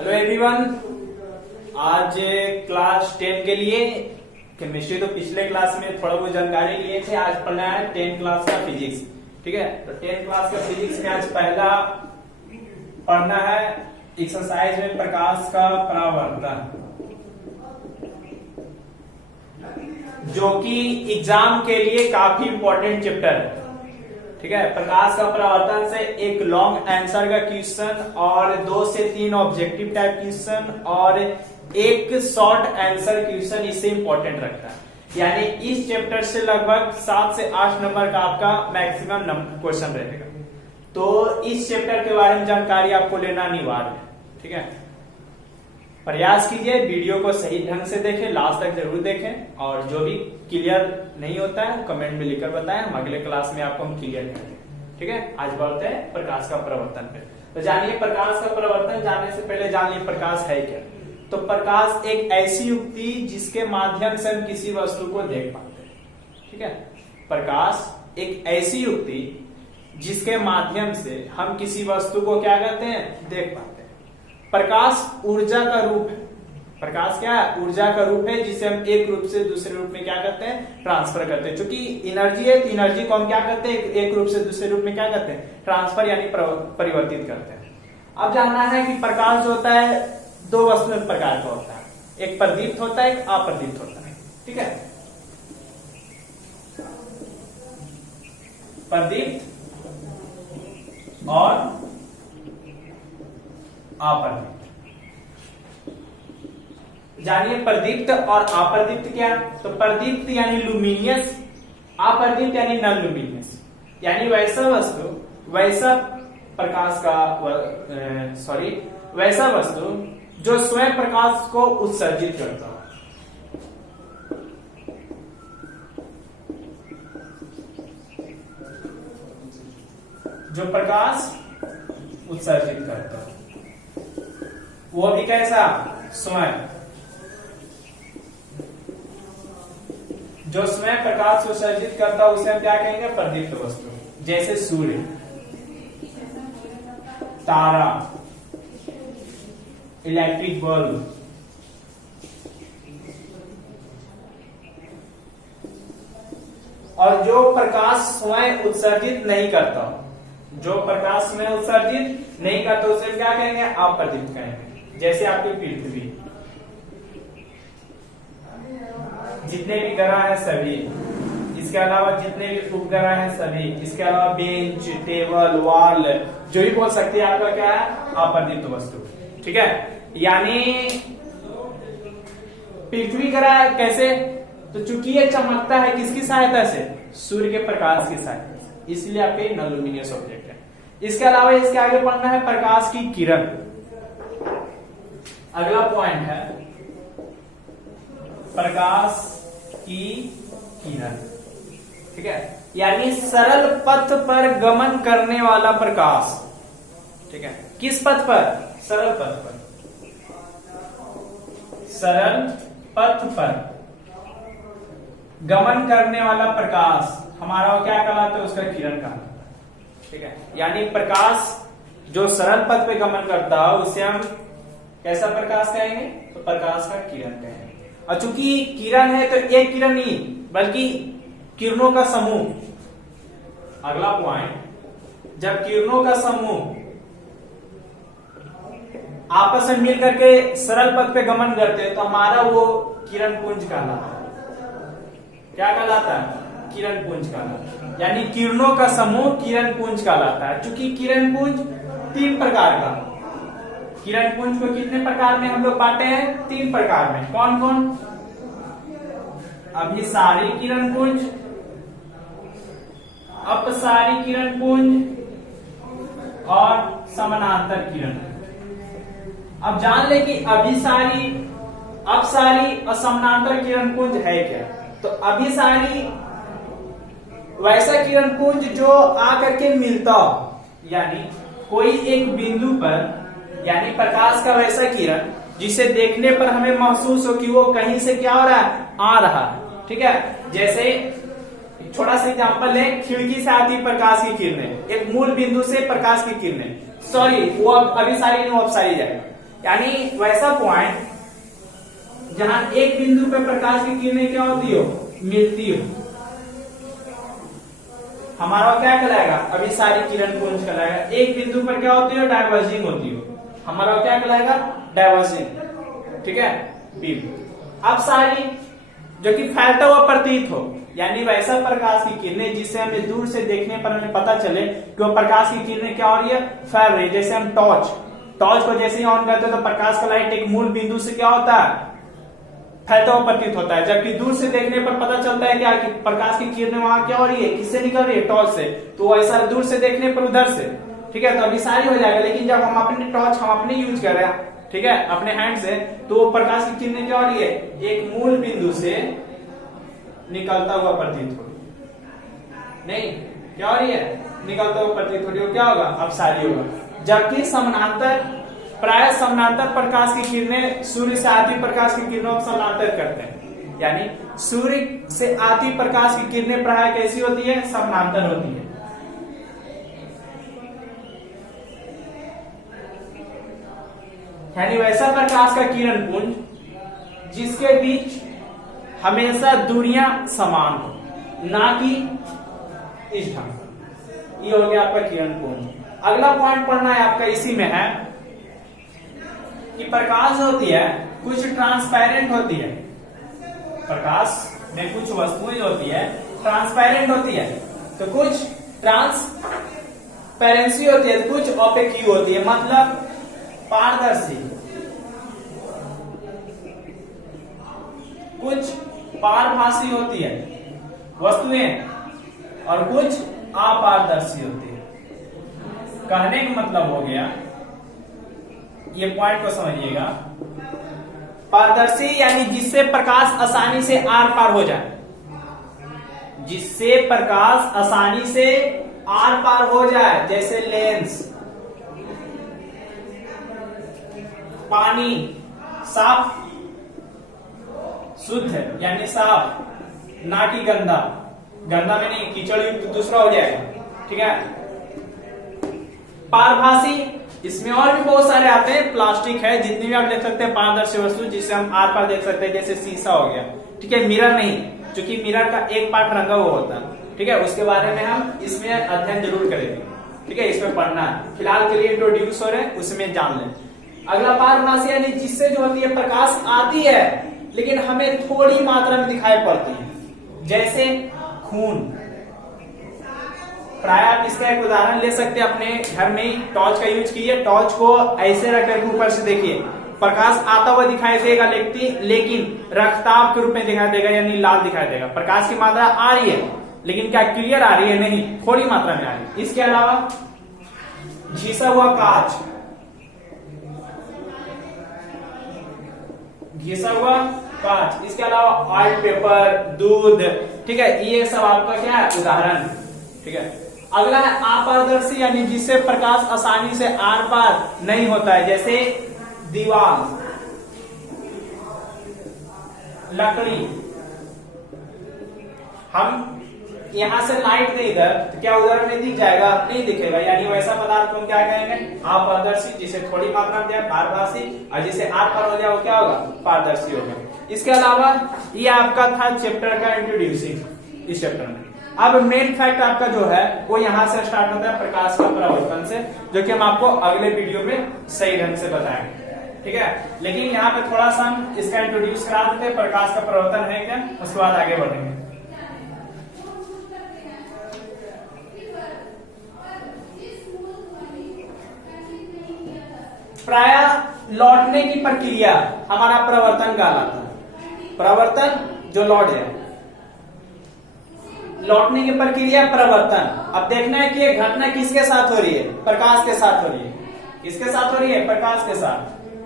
Hello everyone, आज class 10 के लिए केमिस्ट्री तो पिछले क्लास में थोड़ा बहुत जानकारी लिए थे। आज पढ़ना है 10 क्लास का फिजिक्स। ठीक है, तो 10 क्लास का फिजिक्स में आज पहला पढ़ना है एक्सरसाइज में प्रकाश का परावर्तन, जो कि एग्जाम के लिए काफी इंपॉर्टेंट चैप्टर है। ठीक है, प्रकाश का परावर्तन से एक लॉन्ग आंसर का क्वेश्चन और 2 से 3 ऑब्जेक्टिव टाइप क्वेश्चन और एक शॉर्ट आंसर क्वेश्चन इससे इंपॉर्टेंट रखता है। यानी इस चैप्टर से लगभग 7 से 8 नंबर का आपका मैक्सिमम क्वेश्चन रहेगा। तो इस चैप्टर के बारे में जानकारी आपको लेना अनिवार्य है। ठीक है, प्रयास कीजिए, वीडियो को सही ढंग से देखें, लास्ट तक जरूर देखें और जो भी क्लियर नहीं होता है कमेंट में लिखकर बताएं, हम अगले क्लास में आपको हम क्लियर करेंगे। ठीक है, आज बढ़ते हैं प्रकाश का परावर्तन पे। तो जानिए प्रकाश का परावर्तन। जानने से पहले जानिए प्रकाश है क्या। तो प्रकाश एक ऐसी युक्ति जिसके माध्यम से हम किसी वस्तु को देख पाते हैं। ठीक है, प्रकाश एक ऐसी युक्ति जिसके माध्यम से हम किसी वस्तु को क्या करते हैं, देख पाते हैं। प्रकाश ऊर्जा का रूप है। प्रकाश क्या है, ऊर्जा का रूप है जिसे हम एक रूप से दूसरे रूप में क्या करते हैं, ट्रांसफर करते हैं। क्योंकि एनर्जी है तो एनर्जी को हम क्या करते हैं, एक रूप से दूसरे रूप में क्या करते हैं, ट्रांसफर यानी परिवर्तित करते हैं। अब जानना है कि प्रकाश जो होता है 2 वस्तु प्रकार का होता है, एक प्रदीप्त होता है, एक अप्रदीप्त होता है। ठीक है, प्रदीप्त और अप्रदीप्त। जानिए प्रदीप्त और अप्रदीप्त क्या। तो प्रदीप्त यानी लुमिनियस, अप्रदीप्त यानी नॉन लुमिनियस। यानी वैसा वस्तु, वैसा प्रकाश का वैसा वस्तु जो स्वयं प्रकाश को उत्सर्जित करता हो। जो प्रकाश उत्सर्जित करता हो वो भी कैसा, स्वयं। जो स्वयं प्रकाश को उत्सर्जित करता है उसे हम क्या कहेंगे, प्रदीप्त वस्तु। जैसे सूर्य, तारा, इलेक्ट्रिक बल्ब। और जो प्रकाश स्वयं उत्सर्जित नहीं करता, जो प्रकाश स्वयं उत्सर्जित नहीं करता उसे क्या कहेंगे, अप्रदीप्त कहेंगे। जैसे आपकी पृथ्वी, जितने भी ग्रह हैं सभी, इसके अलावा जितने भी उपग्रह हैं सभी, इसके अलावा बेंच, टेबल, वॉल, जो भी बोल सकते हैं, आपका क्या है, अप्रदीप्त वस्तु। ठीक है, यानी पृथ्वी ग्रह कैसे, तो चूंकि ये चमकता है किसकी सहायता से, सूर्य के प्रकाश की सहायता से, इसलिए आपके नॉन लुमिनियस ऑब्जेक्ट है। इसके अलावा इसके आगे पढ़ना है प्रकाश की किरण। अगला पॉइंट है प्रकाश की किरण। ठीक है, यानी सरल पथ पर गमन करने वाला प्रकाश। ठीक है, किस पथ पर, सरल पथ पर। सरल पथ पर गमन करने वाला प्रकाश हमारा क्या कहलाता है, उसका किरण कहलाता है। ठीक है, यानी प्रकाश जो सरल पथ पे गमन करता है उसे हम कैसा प्रकाश कहेंगे, तो प्रकाश का किरण कहेंगे। और चूंकि किरण है तो एक किरण नहीं बल्कि किरणों का समूह। अगला पॉइंट, जब किरणों का समूह आपस में मिल करके सरल पथ पे गमन करते हैं तो हमारा वो किरण पुंज कहलाता है। क्या कहलाता है, किरण पुंज कहलाता है। यानी किरणों का समूह किरण पुंज कहलाता है। चूंकि किरण पुंज 3 प्रकार का, किरण पुंज को कितने प्रकार में हम लोग बांटे हैं, 3 प्रकार में। कौन कौन, अभिसारी किरण पुंज, अपसारी किरण पुंज और समानांतर किरण। अब जान ले कि अभिसारी, अपसारी और समानांतर किरण पुंज है क्या। तो अभिसारी वैसा किरण पुंज जो आकर के मिलता हो, यानी कोई एक बिंदु पर, यानी प्रकाश का वैसा किरण जिसे देखने पर हमें महसूस हो कि वो कहीं से क्या हो रहा है, आ रहा है। ठीक है, जैसे छोटा सा एग्जांपल है, खिड़की से आती प्रकाश की किरणें, एक मूल बिंदु से प्रकाश की किरणें, सॉरी वो अभिसारी नहीं, वो अपसारी जाएगा। यानी वैसा पॉइंट जहां एक बिंदु पे प्रकाश की किरणें क्या होती हो, मिलती हो, हमारा क्या कहलाएगा, अभी सारी किरण पुंज कहलाएगा। एक बिंदु पर क्या होती हो, डाइवर्जिंग होती हो, हमारा क्या कहलाएगा, डाइवर्जिंग, ठीक है, बीम। अब सारी जो कि फैलता हुआ प्रतीत हो, यानी वैसा प्रकाश की किरणें जिससे हमें दूर से देखने पर हमें पता चले कि वो प्रकाश की किरणें क्या हो रही है, फैल रही है। जैसे हम टॉर्च को जैसे ही ऑन करते हैं तो प्रकाश का लाइट एक मूल बिंदु से क्या होता है, फैलता हुआ प्रतीत होता है, जबकि दूर से देखने पर पता चलता है क्या कि प्रकाश की किरणें वहां क्या हो रही है, किससे निकल रही है, टॉर्च से। तो ऐसा दूर से देखने पर उधर से, ठीक है, तो अभी सारी हो जाएगा। लेकिन जब हम अपने टॉर्च हम अपने यूज कर रहे हैं, ठीक है, अपने हैंड से, तो प्रकाश की किरणें क्या हो रही है, एक मूल बिंदु से निकलता हुआ प्रतीत हो रही है, नहीं क्या हो रही है, निकलता हुआ प्रतीत हो रही है, क्या होगा, अब सारी होगा। जबकि समानांतर, प्राय समानांतर प्रकाश की किरणें सूर्य से आती प्रकाश की किरणों को समानांतर करते हैं, यानी सूर्य से आती प्रकाश की किरणें प्राय कैसी होती है, समानांतर होती है। यानी वैसा प्रकाश का किरण पुंज जिसके बीच हमेशा दूरियां समान हो, ना कि इस ढंग। ये हो गया आपका किरण पुंज। अगला पॉइंट पढ़ना है आपका, इसी में है कि प्रकाश होती है कुछ ट्रांसपेरेंट होती है, प्रकाश में कुछ वस्तुएं होती है ट्रांसपेरेंट होती है, तो कुछ ट्रांसपेरेंसी होती है, कुछ ओपेक्यू होती है, मतलब पारदर्शी, कुछ पारभासी होती है वस्तुएं और कुछ अपारदर्शी होती है। कहने का मतलब हो गया, ये पॉइंट को समझिएगा, पारदर्शी यानी जिससे प्रकाश आसानी से आर पार हो जाए, जिससे प्रकाश आसानी से आर पार हो जाए, जैसे लेंस, पानी साफ शुद्ध है यानी साफ, ना कि गंदा, गंदा में नहीं, कीचड़ युक्त दूसरा हो जाएगा, ठीक है। पारभासी, इसमें और भी बहुत सारे आते हैं, प्लास्टिक है, जितनी भी आप देख सकते हैं पारदर्शी वस्तु जिससे हम आर पार देख सकते हैं, जैसे शीशा हो गया, ठीक है, मिरर नहीं, क्योंकि मिरर का एक पार्ट रंगा हुआ होता है, ठीक है, उसके बारे में हम इसमें अध्ययन जरूर करेंगे, ठीक है, इसमें पढ़ना है, फिलहाल के लिए इंट्रोड्यूस हो रहे हैं, उसमें जान लें। अगला पारभासी यानी जिससे जो होती है प्रकाश आती है लेकिन हमें थोड़ी मात्रा में दिखाई पड़ती है, जैसे खून। प्राय आप इसका एक उदाहरण ले सकते हैं, अपने घर में ही टॉर्च का यूज कीजिए, टॉर्च को ऐसे रख करके ऊपर से देखिए, प्रकाश आता हुआ दिखाई देगा लेकिन रक्ताब के रूप में दिखाई देगा, यानी लाल दिखाई देगा। प्रकाश की मात्रा आ रही है लेकिन क्या क्लियर आ रही है, नहीं, थोड़ी मात्रा में आ रही है। इसके अलावा घिसा हुआ कांच, घिसा हुआ कांच, इसके अलावा ऑयल पेपर, दूध, ठीक है, ये सब आपका क्या है, उदाहरण, ठीक है। अगला है अपारदर्शी यानी जिससे प्रकाश आसानी से आर पार नहीं होता है, जैसे दीवार, लकड़ी। हम यहां से लाइट दे इधर तो क्या उधर नहीं दिख जाएगा, नहीं दिखेगा, यानी वैसा पदार्थ को हम क्या कहेंगे, अपारदर्शी, जिसे थोड़ी मात्रा में जाए पारदर्शी, और जिसे आर पार हो जाए वो क्या होगा, पारदर्शी होगा। इसके अलावा ये आपका था चैप्टर का इंट्रोड्यूसिंग, इस चैप्टर में। अब मेन फैक्ट आपका जो है वो यहां से स्टार्ट होता है प्रकाश का परावर्तन से, जो कि हम आपको अगले वीडियो में सही ढंग से बताएंगे, ठीक है। लेकिन यहाँ पे थोड़ा सा हम इसका इंट्रोड्यूस करा देते हैं, प्रकाश का परावर्तन है क्या, उसके बाद आगे बढ़ेंगे। प्राय लौटने की प्रक्रिया हमारा परावर्तन कहलाता है। परावर्तन जो लौट जाए, लौटने की प्रक्रिया परावर्तन। अब देखना है कि ये घटना किसके साथ हो रही है, प्रकाश के साथ हो रही है। किसके साथ हो रही है, प्रकाश के साथ,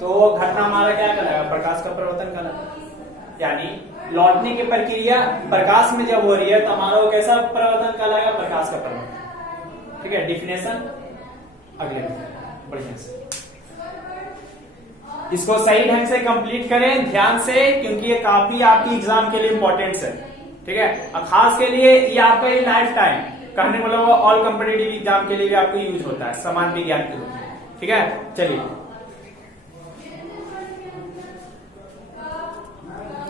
तो वो घटना हमारा क्या कहलाएगा, प्रकाश का परावर्तन कहलाएगा। यानी लौटने की प्रक्रिया प्रकाश में जब हो रही है तो हमारा वो कैसा परावर्तन कहलाएगा, प्रकाश का परावर्तन, ठीक है। डिफिनेशन अगले बढ़िया से इसको सही ढंग से कंप्लीट करें ध्यान से, क्योंकि ये काफी आपकी एग्जाम के लिए इंपॉर्टेंट है, ठीक है। और खास के लिए ये आपका ये लाइफ टाइम कहने वाला ऑल कॉम्पिटिटिव एग्जाम के लिए भी आपको यूज होता है, समान विज्ञान के रूप में, ठीक है। चलिए